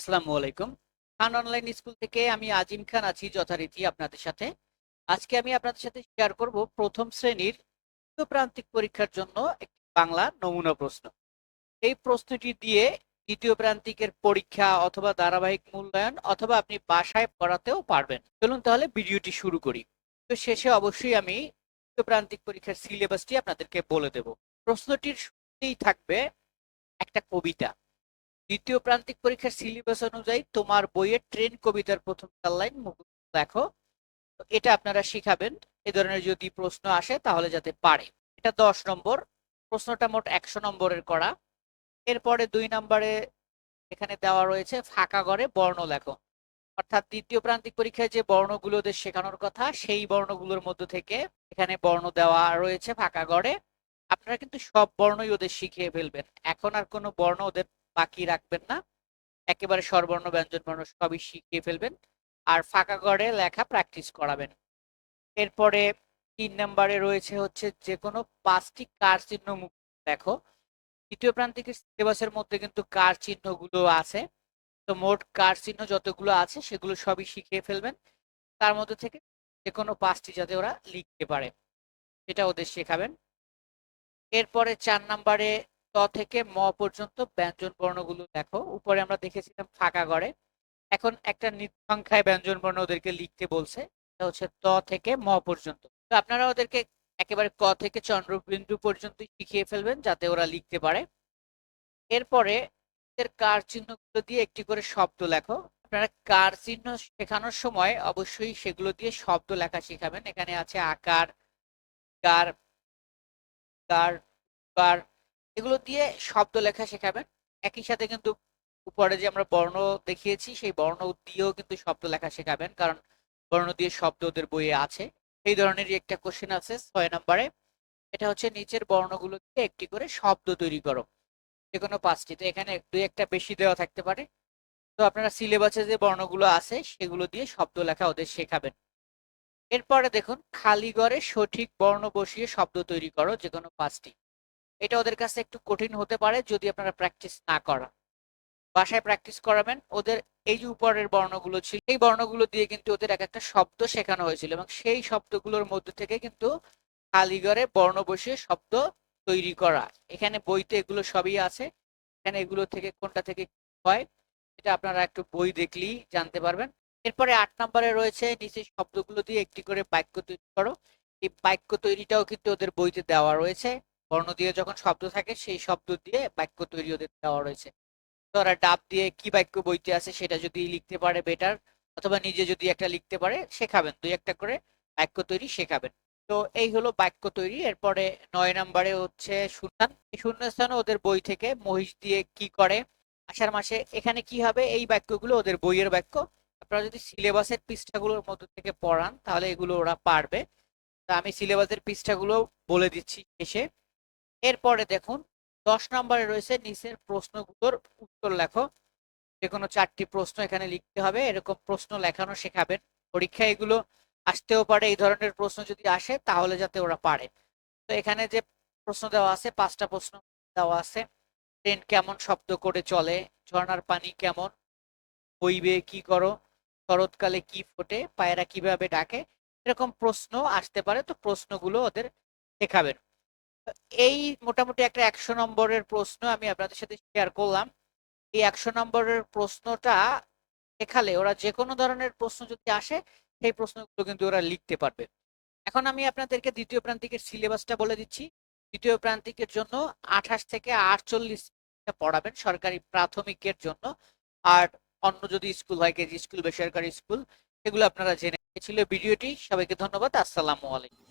আসসালামু আলাইকুম। খান online school থেকে আমি আজিম খান আছি যথারীতি আপনাদের সাথে। আজকে আমি আপনাদের সাথে শেয়ার করব প্রথম শ্রেণির প্রান্তিক পরীক্ষার জন্য একটি বাংলা নমুনা প্রশ্ন। এই প্রশ্নটি দিয়ে দ্বিতীয় প্রান্তিকের পরীক্ষা অথবা ধারাবাহিক মূল্যায়ন অথবা আপনি বাসায় পড়াতেও পারবেন। চলুন তাহলে ভিডিওটি শুরু করি। তো শেষে অবশ্যই আমি দ্বিতীয় প্রান্তিক পরীক্ষার সিলেবাসটি আপনাদেরকে বলে দেব। প্রশ্নটির শুরুতেই থাকবে একটা কবিতা। দ্বিতীয় প্রান্তিক পরীক্ষার সিলেবাস অনুযায়ী তোমার বইয়ের ট্রেন কবিতার প্রথম চার লাইন দেখো। এটা আপনারা শিখাবেন। এ ধরনের যদি প্রশ্ন আসে তাহলে যাতে পারে। এটা দশ নম্বর। প্রশ্নটা মোট একশো নম্বরের করা। এরপরে দুই নম্বরে এখানে দেওয়া রয়েছে ফাঁকা ঘরে বর্ণ লেখো। অর্থাৎ দ্বিতীয় প্রান্তিক পরীক্ষায় যে বর্ণগুলো ওদের শেখানোর কথা, সেই বর্ণগুলোর মধ্য থেকে এখানে বর্ণ দেওয়া রয়েছে ফাঁকা ঘরে। আপনারা কিন্তু সব বর্ণই ওদের শিখিয়ে ফেলবেন। এখন আর কোনো বর্ণ ওদের বাকি রাখবেন না। একেবারে স্বরবর্ণ ব্যঞ্জন বর্ণ সবই শিখিয়ে ফেলবেন। আর ফাঁকা ঘরে লেখা প্র্যাকটিস করাবেন। এরপরে তিন নম্বরে রয়েছে হচ্ছে যে কোনো পাঁচটি কার চিহ্ন মুখ দেখো। দ্বিতীয় প্রান্তিকের সিলেবাসের মধ্যে কিন্তু কার চিহ্নগুলো আছে। তো মোট কার চিহ্ন যতগুলো আছে সেগুলো সবই শিখিয়ে ফেলবেন। তার মধ্যে থেকে যে কোনো পাঁচটি যাতে ওরা লিখতে পারে। এটা ওদের শেখাবেন। এরপরে চার নম্বরে ত থেকে ম পর্যন্ত ব্যঞ্জন বর্ণগুলো দেখো। উপরে আমরা দেখেছিলাম ফাঁকা ঘরে। এখন একটা সংখ্যায় ব্যঞ্জন বর্ণ ওদেরকে লিখতে বলছে। এটা হচ্ছে ত থেকে ম পর্যন্ত। তো আপনারা ওদেরকে একেবারে ক থেকে চন্দ্রবিন্দু পর্যন্ত শিখিয়ে ফেলবেন যাতে ওরা লিখতে পারে। এরপরে এর কার চিহ্নগুলো দিয়ে একটি করে শব্দ লেখো। আপনারা কার চিহ্ন শেখানোর সময় অবশ্যই সেগুলো দিয়ে শব্দ লেখা শেখাবেন। এখানে আছে আকার কার কার কার এগুলো দিয়ে শব্দ লেখা শেখাবেন। একই সাথে কিন্তু উপরে যে আমরা বর্ণ দেখিয়েছি, সেই বর্ণ দিয়েও কিন্তু শব্দ লেখা শেখাবেন, কারণ বর্ণ দিয়ে শব্দ ওদের বইয়ে আছে। এই ধরনেরই একটা কোশ্চেন আছে ছয় নম্বরে। এটা হচ্ছে নিচের বর্ণগুলো দিয়ে একটি করে শব্দ তৈরি করো। যে কোনো পাঁচটি। তো এখানে দুই একটা বেশি দেওয়া থাকতে পারে। তো আপনারা সিলেবাসে যে বর্ণগুলো আছে, সেগুলো দিয়ে শব্দ লেখা ওদের শেখাবেন। এরপরে দেখুন, খালি ঘরে সঠিক বর্ণ বসিয়ে শব্দ তৈরি করো যে কোনো পাঁচটি। এটা ওদের কাছে একটু কঠিন হতে পারে যদি আপনারা প্র্যাকটিস না করা বাসায় প্র্যাকটিস করাবেন, ওদের এই যে উপরের বর্ণগুলো ছিল, এই বর্ণগুলো দিয়ে কিন্তু ওদের এক একটা শব্দ শেখানো হয়েছিল এবং সেই শব্দগুলোর মধ্যে থেকে কিন্তু কালিগড়ে বর্ণ বসিয়ে শব্দ তৈরি করা। এখানে বইতে এগুলো সবই আছে, এখানে এগুলো থেকে কোনটা থেকে হয় এটা আপনারা একটু বই দেখলেই জানতে পারবেন। এরপরে আট নম্বরে রয়েছে নিচে শব্দগুলো দিয়ে একটি করে বাক্য তৈরি করো। এই বাক্য তৈরিটাও কিন্তু ওদের বইতে দেওয়া রয়েছে। বর্ণ দিয়ে যখন শব্দ থাকে, সেই শব্দ দিয়ে বাক্য তৈরি ওদের দেওয়া রয়েছে। ওরা ডাব দিয়ে কি বাক্য বইতে আছে সেটা যদি লিখতে পারে বেটার অথবা নিজে যদি একটা লিখতে পারে শেখাবেন, দুই একটা করে বাক্য তৈরি শেখাবেন। তো এই হলো বাক্য তৈরি। এরপরে নয় নম্বরে হচ্ছে শূন্যান এই শূন্যস্থানে ওদের বই থেকে মহিষ দিয়ে কি করে, আষাঢ় মাসে এখানে কি হবে, এই বাক্যগুলো ওদের বইয়ের বাক্য। আপনারা যদি সিলেবাসের পৃষ্ঠাগুলোর মধ্যে থেকে পড়ান, তাহলে এগুলো ওরা পারবে। তা আমি সিলেবাসের পৃষ্ঠাগুলো বলে দিচ্ছি এসে এরপরে দেখুন, দশ নম্বরে রয়েছে নিচের প্রশ্নগুলোর উত্তর লেখো। যে কোনো চারটি প্রশ্ন এখানে লিখতে হবে, এরকম প্রশ্ন লেখানো শেখাবেন। পরীক্ষা এগুলো আসতেও পারে, এই ধরনের প্রশ্ন যদি আসে, তাহলে যাতে ওরা পারে। তো এখানে যে প্রশ্ন দেওয়া আছে, পাঁচটা প্রশ্ন দেওয়া আছে। ট্রেন কেমন শব্দ করে চলে, ঝর্ণার পানি কেমন, বইবে কি করো, শরৎকালে কি ফোটে, পায়রা কীভাবে ডাকে, এরকম প্রশ্ন আসতে পারে। তো প্রশ্নগুলো ওদের শেখাবেন। এই মোটামুটি একটা একশো নম্বরের প্রশ্ন আমি আপনাদের সাথে শেয়ার করলাম। এই একশো নম্বরের প্রশ্নটা শেখালে ওরা যে কোনো ধরনের প্রশ্ন যদি আসে, সেই প্রশ্নগুলো কিন্তু ওরা লিখতে পারবে। এখন আমি আপনাদেরকে দ্বিতীয় প্রান্তিকের সিলেবাসটা বলে দিচ্ছি। দ্বিতীয় প্রান্তিকের জন্য আঠাশ থেকে আটচল্লিশ পড়াবেন সরকারি প্রাথমিকের জন্য। আর অন্য যদি স্কুল হয়, কেজি স্কুল, বেসরকারি স্কুল, সেগুলো আপনারা জেনে ছিল ভিডিওটি। সবাইকে ধন্যবাদ। আসসালামু আলাইকুম।